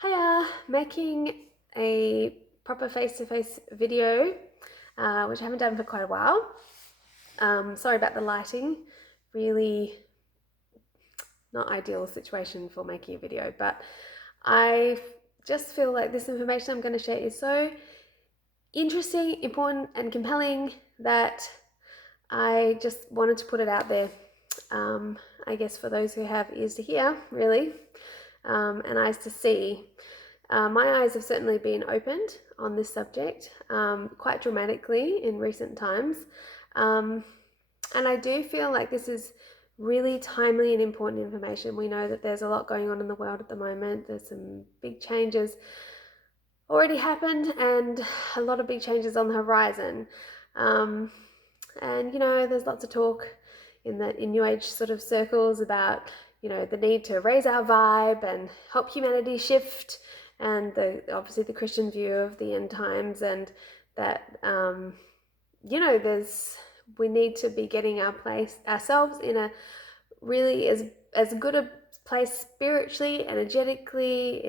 Hiya, making a proper face-to-face video, which I haven't done for quite a while. Sorry about the lighting, really not ideal situation for making a video, but I just feel like this information I'm going to share is so interesting, important, and compelling that I just wanted to put it out there. I guess for those who have ears to hear, really, and eyes to see. My eyes have certainly been opened on this subject quite dramatically in recent times. And I do feel like this is really timely and important information. We know that there's a lot going on in the world at the moment. There's some big changes already happened and a lot of big changes on the horizon. And there's lots of talk in New Age sort of circles about the need to raise our vibe and help humanity shift, and obviously the Christian view of the end times, and that we need to be getting ourselves in a really as good a place spiritually, energetically,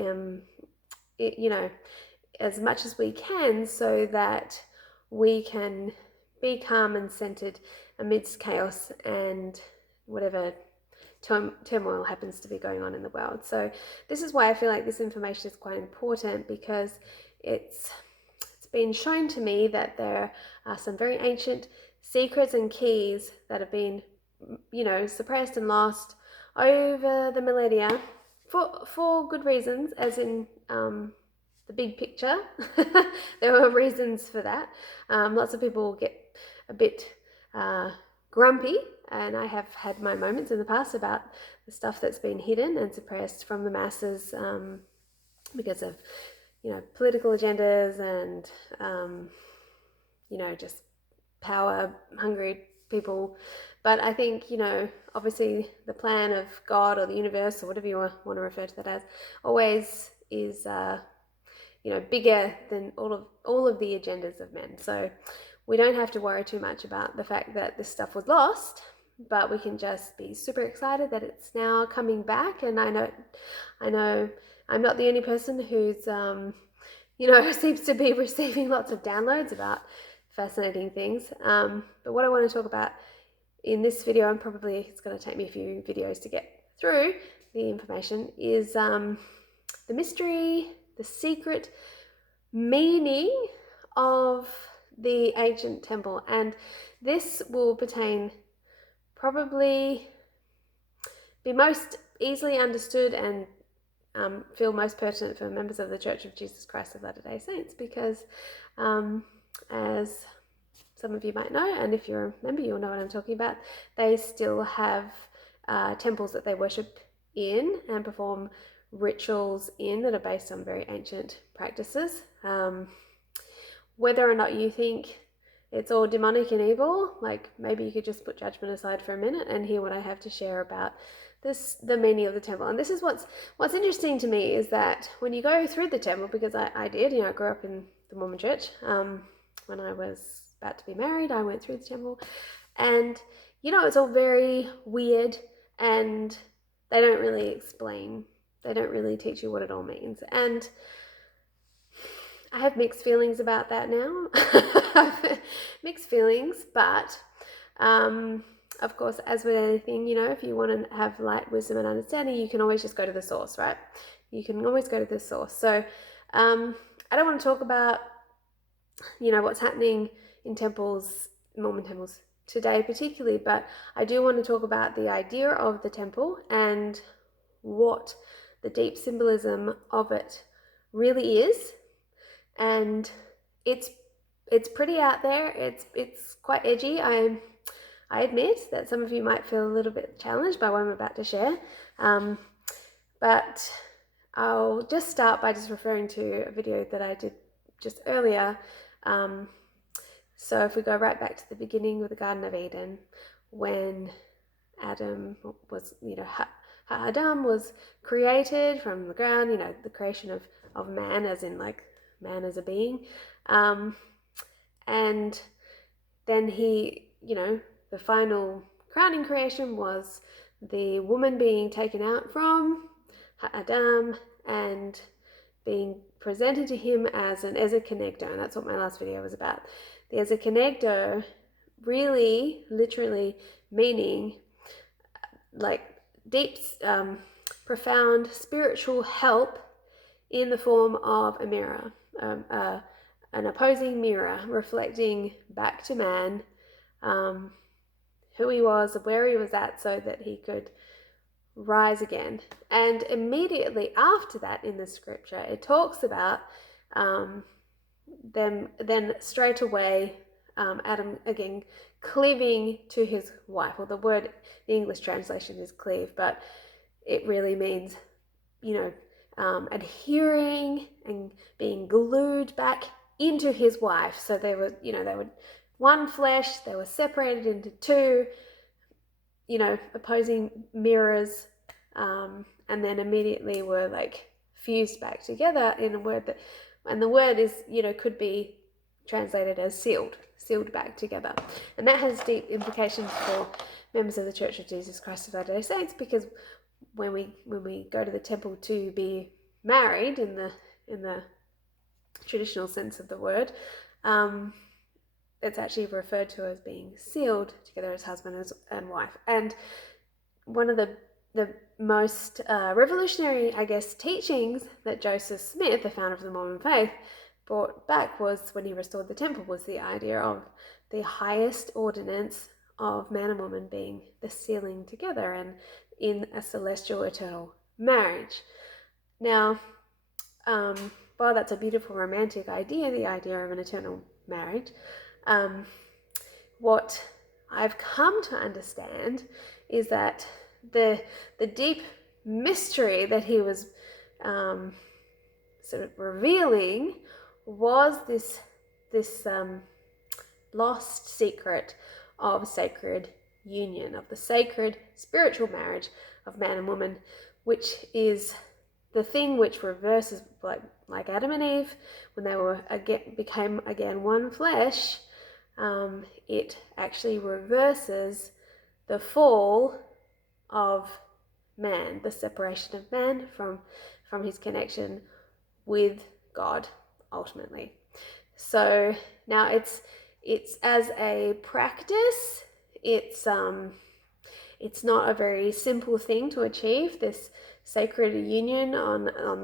as much as we can, so that we can be calm and centered amidst chaos and whatever turmoil happens to be going on in the world. So this is why I feel like this information is quite important, because it's been shown to me that there are some very ancient secrets and keys that have been suppressed and lost over the millennia for good reasons, as in the big picture. There were reasons for that. Lots of people get a bit grumpy, and I have had my moments in the past about the stuff that's been hidden and suppressed from the masses because of political agendas and just power hungry people. But I think obviously the plan of God or the universe, or whatever you want to refer to that as, always is bigger than all of the agendas of men. So we don't have to worry too much about the fact that this stuff was lost, but we can just be super excited that it's now coming back. And I know I'm not the only person who's seems to be receiving lots of downloads about fascinating things. But what I want to talk about in this video, and probably it's going to take me a few videos to get through the information, is the mystery, the secret meaning of the ancient temple. And this will probably be most easily understood and feel most pertinent for members of the Church of Jesus Christ of Latter-day Saints, because as some of you might know, and if you're a member, you'll know what I'm talking about, they still have temples that they worship in and perform rituals in that are based on very ancient practices. Whether or not you think it's all demonic and evil, like, maybe you could just put judgment aside for a minute and hear what I have to share about the meaning of the temple. And this is what's interesting to me, is that when you go through the temple, because I did, I grew up in the Mormon church. When I was about to be married, I went through the temple, and it's all very weird, and they don't really teach you what it all means. And I have mixed feelings about that now. Mixed feelings, but of course, as with anything, if you want to have light, wisdom, and understanding, you can always just go to the source, right? You can always go to the source. So I don't want to talk about what's happening in temples, Mormon temples today particularly, but I do want to talk about the idea of the temple and what the deep symbolism of it really is. And it's pretty out there. It's quite edgy. I admit that some of you might feel a little bit challenged by what I'm about to share, but I'll just start by just referring to a video that I did just earlier. So if we go right back to the beginning of the Garden of Eden, when Adam was, Adam was created from the ground, the creation of man, as in like man as a being. And then he, the final crowning creation was the woman being taken out from Adam, and being presented to him as an ezer-kenegdo, and that's what my last video was about. The ezer-kenegdo really, literally meaning like deep, profound spiritual help in the form of a mirror, an opposing mirror reflecting back to man who he was, where he was at, so that he could rise again. And immediately after that in the scripture, it talks about them then straight away, Adam again cleaving to his wife. Well, the word, the English translation is cleave, but it really means, adhering and being glued back into his wife. So they were one flesh, they were separated into two, opposing mirrors, and then immediately were like fused back together in a word that, and the word is, could be translated as sealed back together. And that has deep implications for members of the Church of Jesus Christ of Latter-day Saints, because when we go to the temple to be married in the traditional sense of the word, it's actually referred to as being sealed together as husband and wife. And one of the most revolutionary, I guess, teachings that Joseph Smith, the founder of the Mormon faith, brought back was when he restored the temple, was the idea of the highest ordinance of man and woman being the sealing together and in a celestial eternal marriage. Now, while that's a beautiful romantic idea, the idea of an eternal marriage, what I've come to understand is that the deep mystery that he was sort of revealing was this lost secret of sacred union, of the sacred spiritual marriage of man and woman, which is the thing which reverses, like Adam and Eve, when they became again one flesh. It actually reverses the fall of man, the separation of man from his connection with God ultimately. So now it's as a practice, it's not a very simple thing to achieve, this sacred union on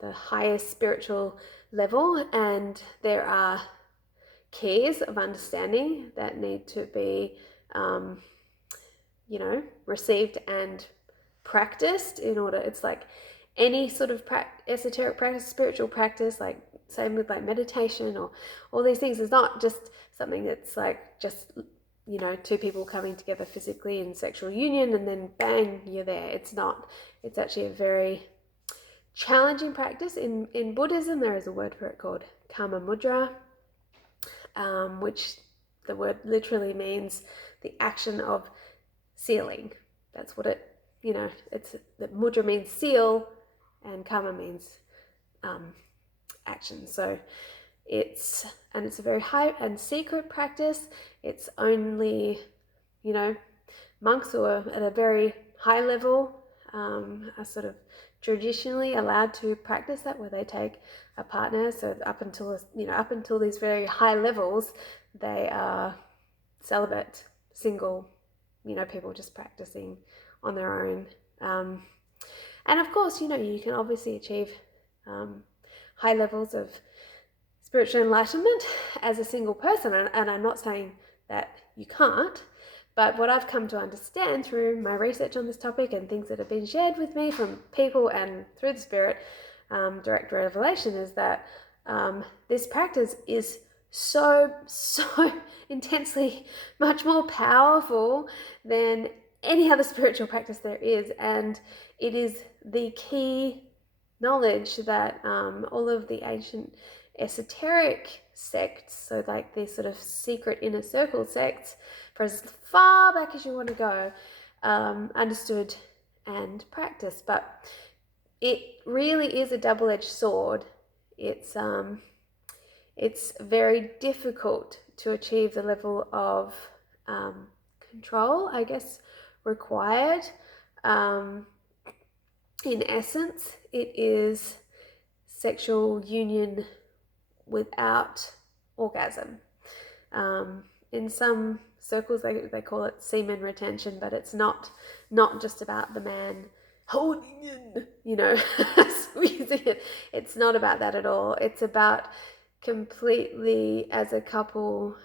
the highest spiritual level, and there are keys of understanding that need to be received and practiced in order. It's like any sort of esoteric practice, spiritual practice, like same with like meditation or all these things. It's not just something that's like just two people coming together physically in sexual union and then bang, you're there. It's not. It's actually a very challenging practice. In Buddhism, there is a word for it called karma mudra, which the word literally means the action of sealing. That's what it, it's that mudra means seal and karma means action. So it's a very high and secret practice. It's only, monks who are at a very high level are sort of traditionally allowed to practice that, where they take a partner. So up until these very high levels, they are celibate, single, people just practicing on their own. And of course, you can obviously achieve high levels of spiritual enlightenment as a single person, and I'm not saying that you can't, but what I've come to understand through my research on this topic and things that have been shared with me from people and through the Spirit, direct revelation, is that this practice is so intensely much more powerful than any other spiritual practice there is, and it is the key knowledge that all of the ancient esoteric sects, so like these sort of secret inner circle sects, for as far back as you want to go, understood and practiced. But it really is a double-edged sword. It's very difficult to achieve the level of control, I guess, required. In essence, it is sexual union without orgasm. In some circles they call it semen retention, but it's not just about the man holding in, squeezing it. It's not about that at all. It's about completely, as a couple,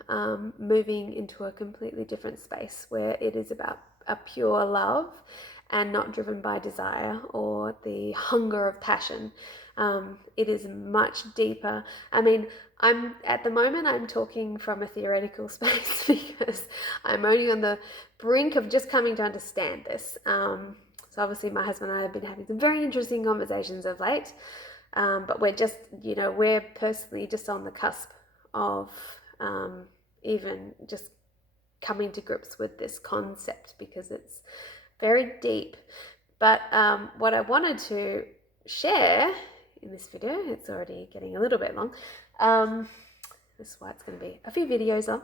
moving into a completely different space where it is about a pure love and not driven by desire or the hunger of passion. It is much deeper. I mean, at the moment I'm talking from a theoretical space because I'm only on the brink of just coming to understand this. So obviously my husband and I have been having some very interesting conversations of late, but we're just, we're personally just on the cusp of even just coming to grips with this concept because it's very deep. But what I wanted to share in this video, it's already getting a little bit long, this is why it's going to be a few videos on,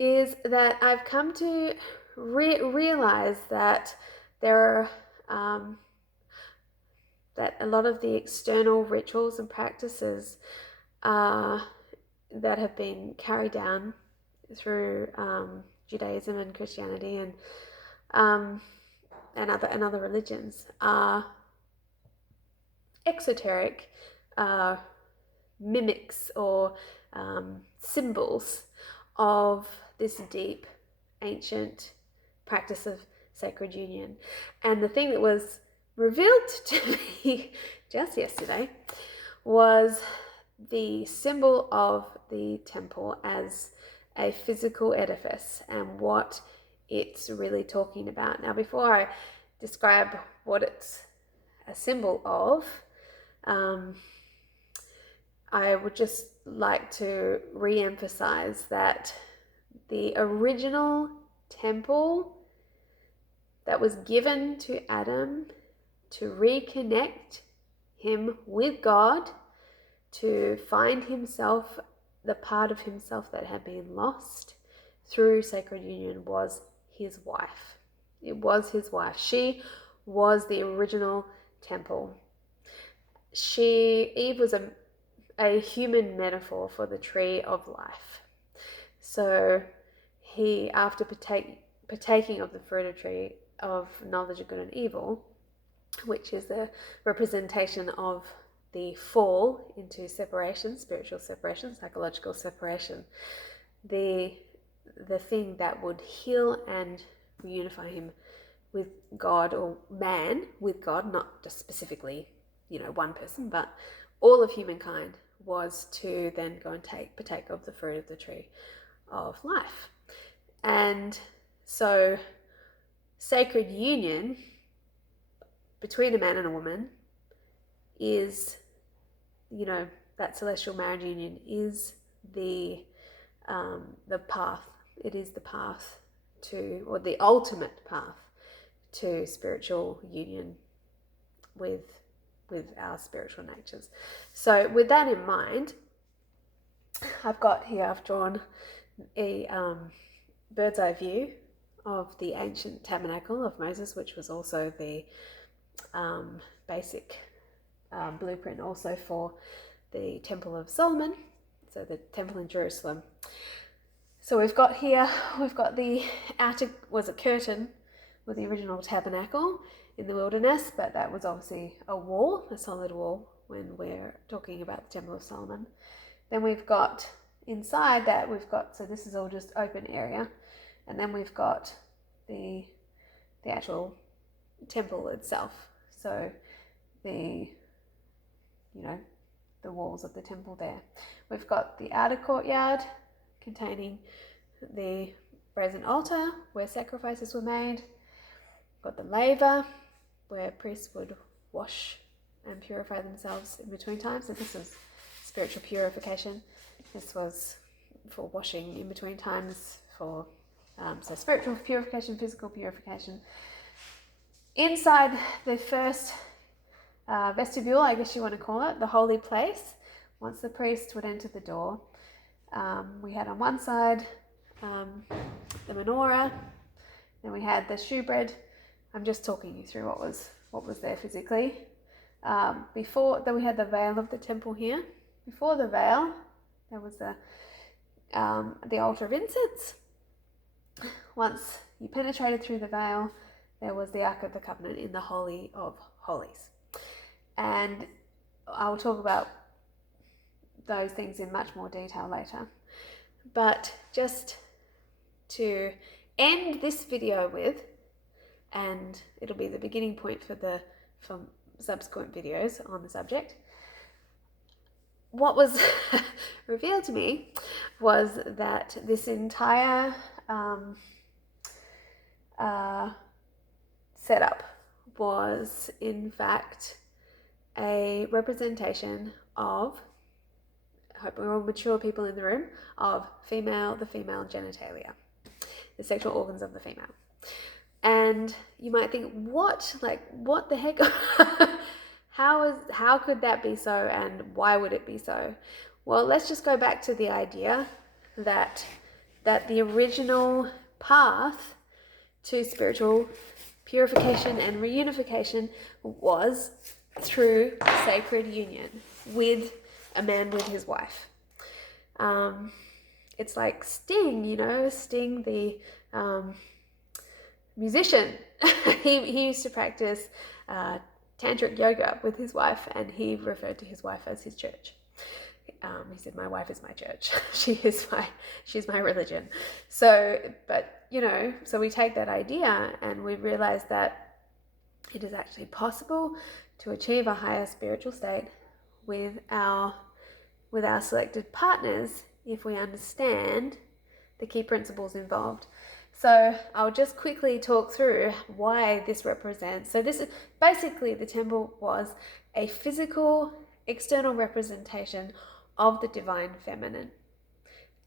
is that I've come to realize that there are that a lot of the external rituals and practices that have been carried down through Judaism and Christianity and other religions are exoteric mimics or symbols of this deep, ancient practice of sacred union. And the thing that was revealed to me just yesterday was the symbol of the temple as a physical edifice and what it's really talking about. Now, before I describe what it's a symbol of, I would just like to re-emphasize that the original temple that was given to Adam to reconnect him with God, to find himself, the part of himself that had been lost through sacred union, was his wife. It was his wife. She was the original temple. Eve was a human metaphor for the tree of life. So he, after partaking of the fruit of tree of knowledge of good and evil, which is the representation of the fall into separation, spiritual separation, psychological separation, the thing that would heal and reunify him with God, or man with God, not just specifically, one person, but all of humankind, was to then go and partake of the fruit of the tree of life. And so sacred union between a man and a woman is, that celestial marriage union is the path. It is the path to, or the ultimate path to spiritual union with our spiritual natures. So with that in mind, I've drawn a bird's eye view of the ancient tabernacle of Moses, which was also the basic blueprint also for the Temple of Solomon, so the temple in Jerusalem. So we've got the outer was a curtain with the original tabernacle in the wilderness, but that was obviously a solid wall when we're talking about the Temple of Solomon. Then we've got inside that, so this is all just open area, and then we've got the actual temple itself. So the walls of the temple there. We've got the outer courtyard containing the brazen altar where sacrifices were made. We've got the laver where priests would wash and purify themselves in between times. So this was spiritual purification. This was for washing in between times, for so spiritual purification, physical purification. Inside the first vestibule, I guess you want to call it, the holy place, once the priest would enter the door, we had on one side the menorah, then we had the shewbread. I'm just talking you through what was there physically. Before, then we had the veil of the temple here. Before the veil, there was the altar of incense. Once you penetrated through the veil, there was the Ark of the Covenant in the Holy of Holies. And I will talk about those things in much more detail later. But just to end this video with, and it'll be the beginning point for subsequent videos on the subject, what was revealed to me was that this entire setup was in fact a representation of, I hope we're all mature people in the room, of the female genitalia, the sexual organs of the female. And you might think, what the heck? How could that be so, and why would it be so? Well, let's just go back to the idea that the original path to spiritual purification and reunification was through sacred union with a man with his wife. It's like Sting, Sting the musician. he used to practice tantric yoga with his wife, and he referred to his wife as his church. He said, "My wife is my church. She's my religion." So we take that idea and we realize that it is actually possible to achieve a higher spiritual state with our selected partners if we understand the key principles involved. So I'll just quickly talk through why this represents. So this is basically, the temple was a physical external representation of the divine feminine,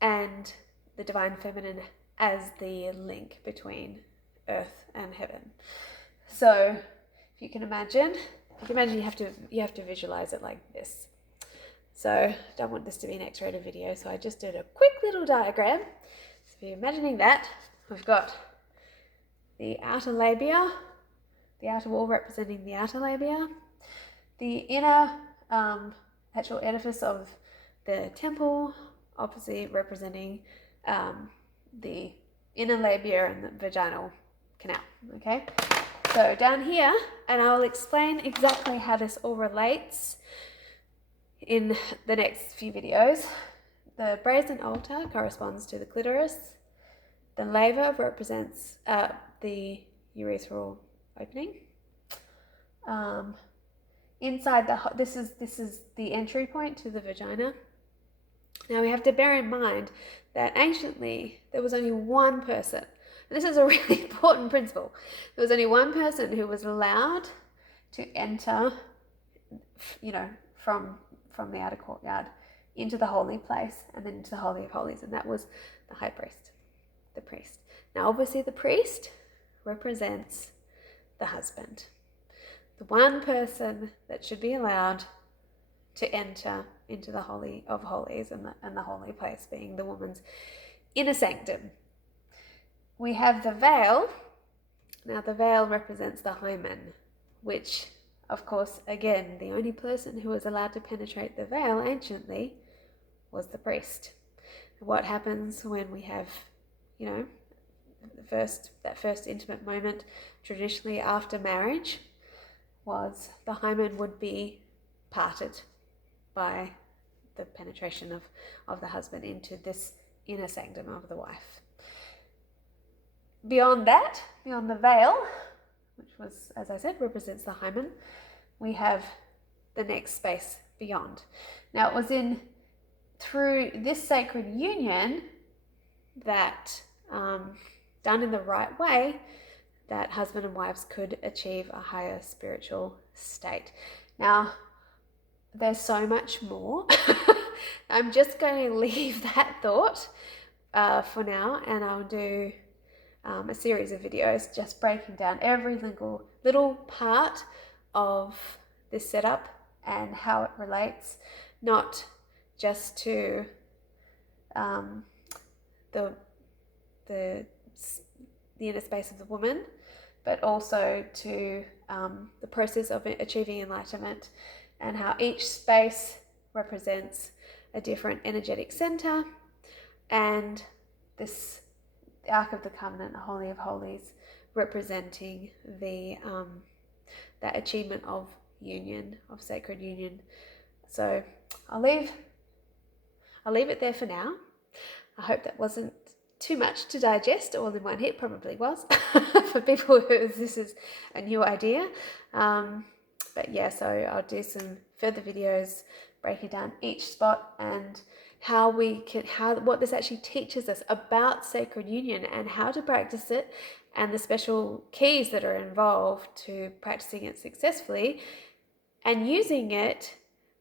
and the divine feminine as the link between earth and heaven. So if you can imagine, you have to visualize it like this. So I don't want this to be an X-rated video, so I just did a quick little diagram. So if you're imagining that, we've got the outer labia, the outer wall representing the outer labia, the inner actual edifice of the temple, obviously representing the inner labia and the vaginal canal. Okay, so down here, and I'll explain exactly how this all relates in the next few videos. The brazen altar corresponds to the clitoris. The laver represents the urethral opening. Inside this is the entry point to the vagina. Now we have to bear in mind that anciently there was only one person, and this is a really important principle. There was only one person who was allowed to enter, from the outer courtyard into the holy place and then into the Holy of Holies, and that was the high priest, the priest. Now obviously the priest represents the husband, the one person that should be allowed to enter into the Holy of Holies and the holy place being the woman's inner sanctum. We have the veil. Now the veil represents the hymen, which of course, again, the only person who was allowed to penetrate the veil anciently was the priest. What happens when we have, that first intimate moment traditionally after marriage was the hymen would be parted by the penetration of the husband into this inner sanctum of the wife. Beyond that, beyond the veil, which was, as I said, represents the hymen, we have the next space beyond. Now it was through this sacred union that, done in the right way, that husband and wives could achieve a higher spiritual state. Now, there's so much more. I'm just going to leave that thought for now, and I'll do a series of videos just breaking down every little part of this setup and how it relates, not just to the inner space of the woman, but also to the process of achieving enlightenment, and how each space represents a different energetic center, and this Ark of the Covenant, the Holy of Holies, representing the that achievement of union, of sacred union. So I'll leave it there for now. I hope that wasn't too much to digest all in one hit. Probably was for people who this is a new idea. But yeah, so I'll do some further videos breaking down each spot and what this actually teaches us about sacred union and how to practice it, and the special keys that are involved to practicing it successfully, and using it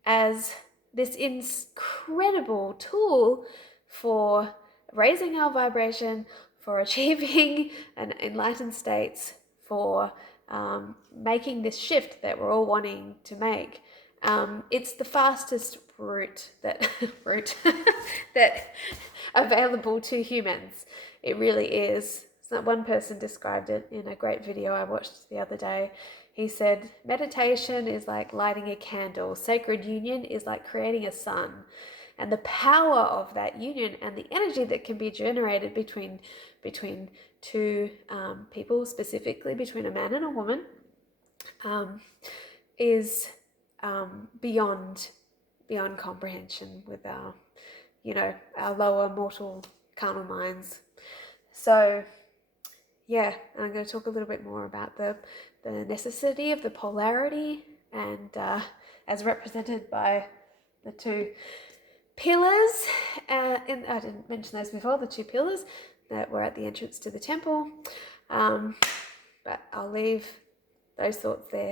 as this incredible tool for raising our vibration, for achieving an enlightened states, for making this shift that we're all wanting to make. It's the fastest route that available to humans. It really is. So one person described it in a great video I watched the other day. He said, meditation is like lighting a candle. Sacred union is like creating a sun. And the power of that union and the energy that can be generated between two people, specifically between a man and a woman, is beyond comprehension with our lower mortal carnal minds. So yeah, and I'm going to talk a little bit more about the necessity of the polarity, and as represented by the two pillars. I didn't mention those before, the two pillars that were at the entrance to the temple. But I'll leave those thoughts there.